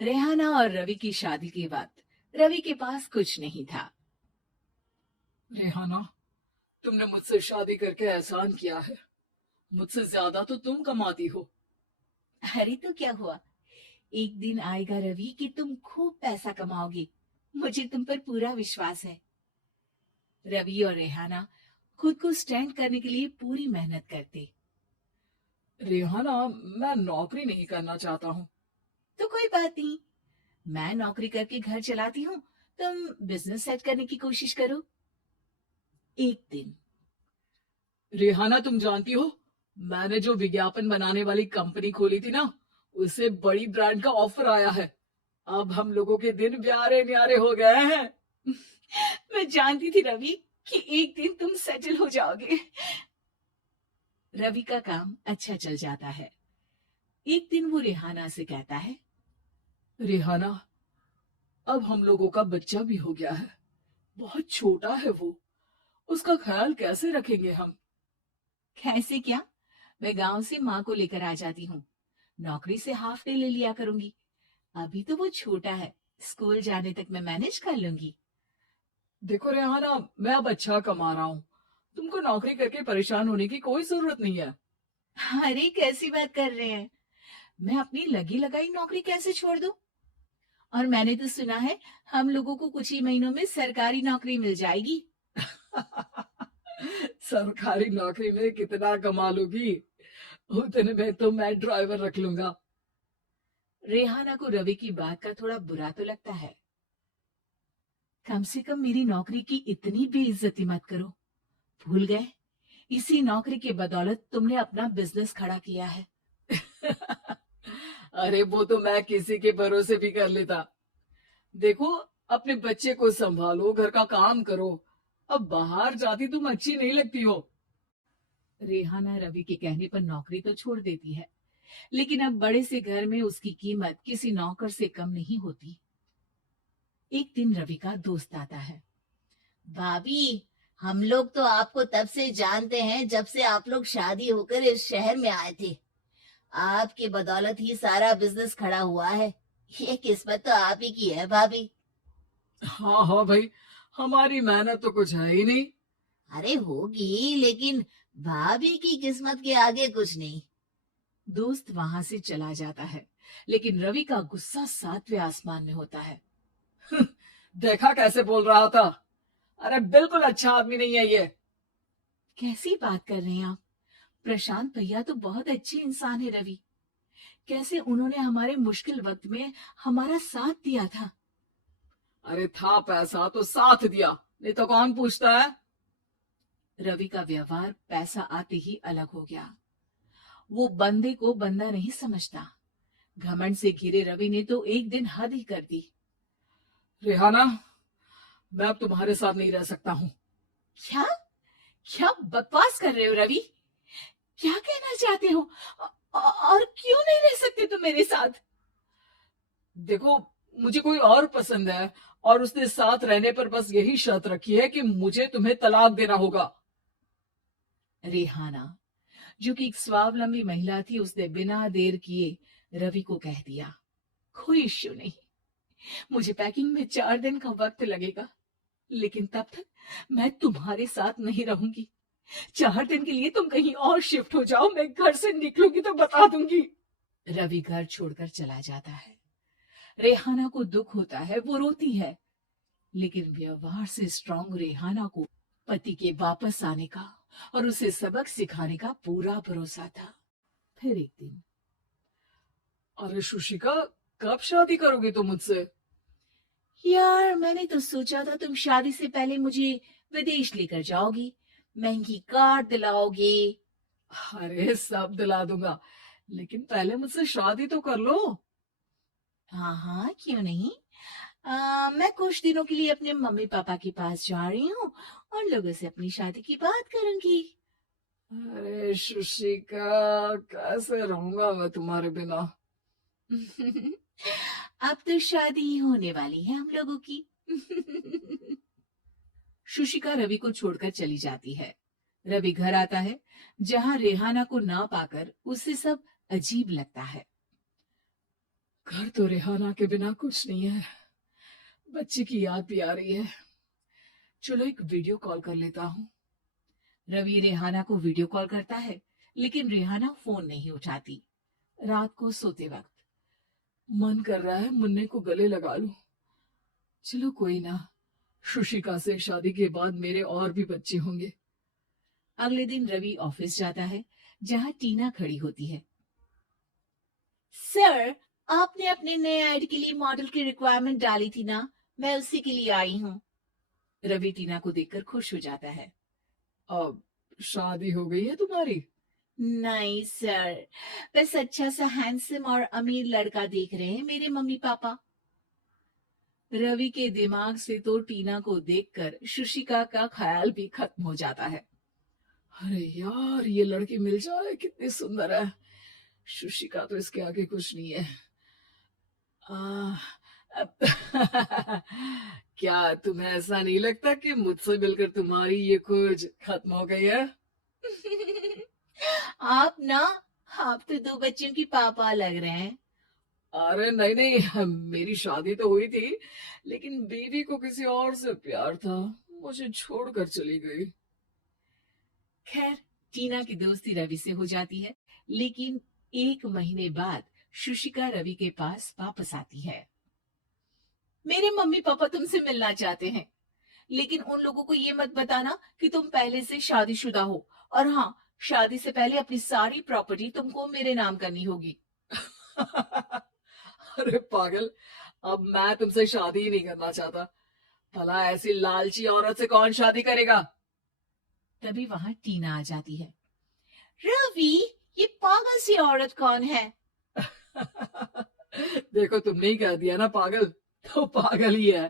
रेहाना और रवि की शादी के बाद रवि के पास कुछ नहीं था। रेहाना, तुमने मुझसे शादी करके एहसान किया है। मुझसे ज्यादा तो तुम कमाती हो। अरे तो क्या हुआ, एक दिन आएगा रवि कि तुम खूब पैसा कमाओगे। मुझे तुम पर पूरा विश्वास है। रवि और रेहाना खुद को स्टैंड करने के लिए पूरी मेहनत करते। रेहाना, मैं नौकरी नहीं करना चाहता हूँ। तो कोई बात नहीं, मैं नौकरी करके घर चलाती हूँ, तुम बिजनेस सेट करने की कोशिश करो। एक दिन। रेहाना, तुम जानती हो, मैंने जो विज्ञापन बनाने वाली कंपनी खोली थी ना, उसे बड़ी ब्रांड का ऑफर आया है। अब हम लोगों के दिन प्यारे न्यारे हो गए हैं। मैं जानती थी रवि कि एक दिन तुम सेटल हो जाओगे। रवि का काम अच्छा चल जाता है। एक दिन वो रेहाना से कहता है, रेहाना, अब हम लोगों का बच्चा भी हो गया है। बहुत छोटा है वो। उसका ख्याल कैसे रखेंगे हम? कैसे क्या, मैं गांव से माँ को लेकर आ जाती हूँ। नौकरी से हाफ डे ले लिया करूंगी। अभी तो वो छोटा है, स्कूल जाने तक मैं मैनेज कर लूंगी। देखो रेहाना, मैं अब अच्छा कमा रहा हूँ। तुमको नौकरी करके परेशान होने की कोई जरूरत नहीं है। अरे कैसी बात कर रहे हैं, मैं अपनी लगी लगाई नौकरी कैसे छोड़ दूं? और मैंने तो सुना है हम लोगों को कुछ ही महीनों में सरकारी नौकरी मिल जाएगी। सरकारी नौकरी में कितना कमा लूंगी? उतने में तो मैं ड्राइवर रख लूंगा। रेहाना को रवि की बात का थोड़ा बुरा तो लगता है। कम से कम मेरी नौकरी की इतनी बेइज्जती मत करो। भूल गए, इसी नौकरी के बदौलत तुमने अपना बिजनेस खड़ा किया है। अरे वो तो मैं किसी के भरोसे भी कर लेता। देखो, अपने बच्चे को संभालो, घर का काम करो। अब बाहर जाती तुम अच्छी नहीं लगती हो। रेहाना रवि के कहने पर नौकरी तो छोड़ देती है, लेकिन अब बड़े से घर में उसकी कीमत किसी नौकर से कम नहीं होती। एक दिन रवि का दोस्त आता है। भाभी, हम लोग तो आपको तब से जानते हैं जब से आप लोग शादी होकर इस शहर में आए थे। आपकी बदौलत ही सारा बिजनेस खड़ा हुआ है। ये किस्मत तो आप ही की है भाभी। हाँ हाँ भाई, हमारी मेहनत तो कुछ है ही नहीं। अरे होगी, लेकिन भाभी की किस्मत के आगे कुछ नहीं। दोस्त वहां से चला जाता है, लेकिन रवि का गुस्सा सातवें आसमान में होता है। देखा कैसे बोल रहा था? अरे बिल्कुल अच्छा आदमी नहीं है ये। कैसी बात कर रहे हैं आप? प्रशांत भैया तो बहुत अच्छे इंसान है रवि। कैसे उन्होंने हमारे मुश्किल वक्त में हमारा साथ दिया था। अरे था पैसा तो साथ दिया, नहीं तो कौन पूछता है? रवि का व्यवहार पैसा आते ही अलग हो गया। वो बंदे को बंदा नहीं समझता। घमंड से घिरे रवि ने तो एक दिन हद ही कर दी। रेहाना, मैं अब तुम्हारे साथ नहीं रह सकता हूँ। क्या? क्या बकवास कर रहे हो रवि? क्या कहना चाहते हो? और क्यों नहीं रह सकते तुम मेरे साथ? देखो, मुझे कोई और पसंद है, और उसने साथ रहने पर बस यही शर्त रखी है कि मुझे तुम्हें तलाक देना होगा। रेहाना, जो कि एक स्वावलंबी महिला थी, उसने बिना देर किए रवि को कह दिया, कोई इश्यू नहीं, मुझे पैकिंग में 4 दिन का वक्त लगेगा, लेकिन तब तक मैं तुम्हारे साथ नहीं रहूंगी। 4 दिन के लिए तुम कहीं और शिफ्ट हो जाओ, मैं घर से निकलूंगी तो बता दूंगी। रवि घर छोड़कर चला जाता है। रेहाना को दुख होता है, वो रोती है, लेकिन व्यवहार से स्ट्रांग रेहाना को पति के वापस आने का और उसे सबक सिखाने का पूरा भरोसा था। फिर एक दिन, अरे शुशिका, कब शादी करोगे तुम मुझसे? यार मैंने तो सोचा था तुम शादी से पहले मुझे विदेश लेकर जाओगी, महंगी कार दिलाओगे। अरे सब दिला दूंगा, लेकिन पहले मुझसे शादी तो कर लो। हाँ हाँ, क्यों नहीं। मैं कुछ दिनों के लिए अपने मम्मी पापा के पास जा रही हूँ और लोगों से अपनी शादी की बात करूंगी। अरे शुशिका, कैसे रहूंगा मैं तुम्हारे बिना? अब तो शादी ही होने वाली है हम लोगों की। शुशिका रवि को छोड़कर चली जाती है। रवि घर आता है, जहां रेहाना को ना पाकर उसे सब अजीब लगता है। घर तो रेहाना के बिना कुछ नहीं है। बच्चे की याद भी आ रही है। चलो एक वीडियो कॉल कर लेता हूँ। रवि रेहाना को वीडियो कॉल करता है, लेकिन रेहाना फोन नहीं उठाती। रात को सोते वक्त मन कर रहा है मुन्ने को गले लगा लूं। चलो कोई ना, शुशिका से शादी के बाद मेरे और भी बच्चे होंगे। अगले दिन रवि ऑफिस जाता है, जहाँ टीना खड़ी होती है। सर, आपने अपने नए ऐड के लिए मॉडल की रिक्वायरमेंट डाली थी ना, मैं उसी के लिए आई हूँ। रवि टीना को देखकर खुश हो जाता है। अब शादी हो गई है तुम्हारी? नहीं सर, बस अच्छा सा हैंडसम और अमीर लड़का देख रहे हैं मेरे मम्मी पापा। रवि के दिमाग से तो टीना को देखकर शुशिका का ख्याल भी खत्म हो जाता है। अरे यार, ये लड़की मिल जाए कितनी सुंदर है। शुशिका तो इसके आगे कुछ नहीं है। आ, क्या तुम्हें ऐसा नहीं लगता कि मुझसे मिलकर तुम्हारी ये खोज खत्म हो गई है? आप ना, आप तो दो बच्चों की पापा लग रहे हैं। अरे नहीं नहीं, मेरी शादी तो हुई थी, लेकिन बीवी को किसी और से प्यार था, मुझे छोड़कर चली गई। खैर, टीना की दोस्ती रवि से हो जाती है, लेकिन 1 महीने बाद शुशिका रवि के पास वापस आती है। मेरे मम्मी पापा तुमसे मिलना चाहते हैं, लेकिन उन लोगों को ये मत बताना कि तुम पहले से शादीशुदा हो। और हाँ, शादी से पहले अपनी सारी प्रॉपर्टी तुमको मेरे नाम करनी होगी। अरे पागल, अब मैं तुमसे शादी ही नहीं करना चाहता। भला ऐसी लालची औरत से कौन शादी करेगा? तभी वहां टीना आ जाती है। रवि, ये पागल सी औरत कौन है? देखो, तुमने ही कह दिया ना पागल, तो पागल ही है।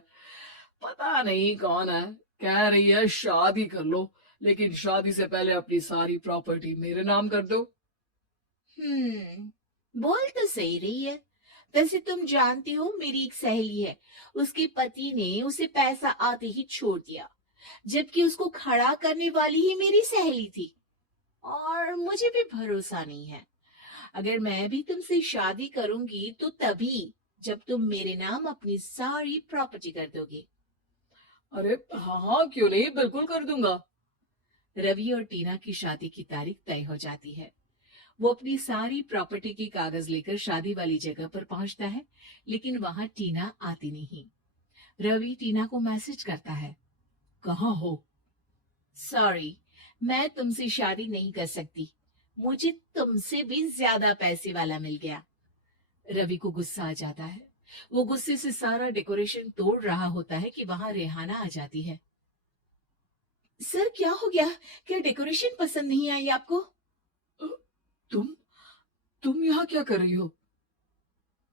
पता नहीं कौन है, कह रही है शादी कर लो, लेकिन शादी से पहले अपनी सारी प्रॉपर्टी मेरे नाम कर दो। बोल तो सही रही है। वैसे तुम जानती हो, मेरी एक सहेली है, उसके पति ने उसे पैसा आते ही छोड़ दिया, जबकि उसको खड़ा करने वाली ही मेरी सहेली थी। और मुझे भी भरोसा नहीं है। अगर मैं भी तुमसे शादी करूंगी तो तभी, जब तुम मेरे नाम अपनी सारी प्रॉपर्टी कर दोगे। अरे हाँ हाँ, क्यों नहीं, बिल्कुल कर दूंगा। रवि और टीना की शादी की तारीख तय हो जाती है। वो अपनी सारी प्रॉपर्टी की कागज लेकर शादी वाली जगह पर पहुंचता है, लेकिन वहां टीना आती नहीं। रवि टीना को मैसेज करता है। कहाँ हो? सॉरी, मैं तुमसे शादी नहीं कर सकती, मुझे तुमसे भी ज्यादा पैसे वाला मिल गया। रवि को गुस्सा आ जाता है। वो गुस्से से सारा डेकोरेशन तोड़ रहा होता है कि वहां रेहाना आ जाती है। सर, क्या हो गया? क्या डेकोरेशन पसंद नहीं आई आपको? तुम तुम यहाँ क्या कर रही हो?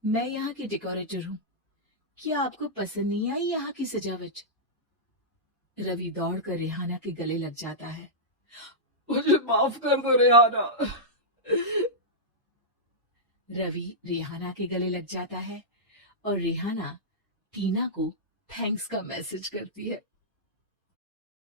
मैं यहाँ की डेकोरेटर हूँ। क्या आपको पसंद नहीं आई यहाँ की सजावट? रवि दौड़कर रेहाना के गले लग जाता है। मुझे माफ कर दो रेहाना। रवि रेहाना के गले लग जाता है और रेहाना टीना को थैंक्स का मैसेज करती है।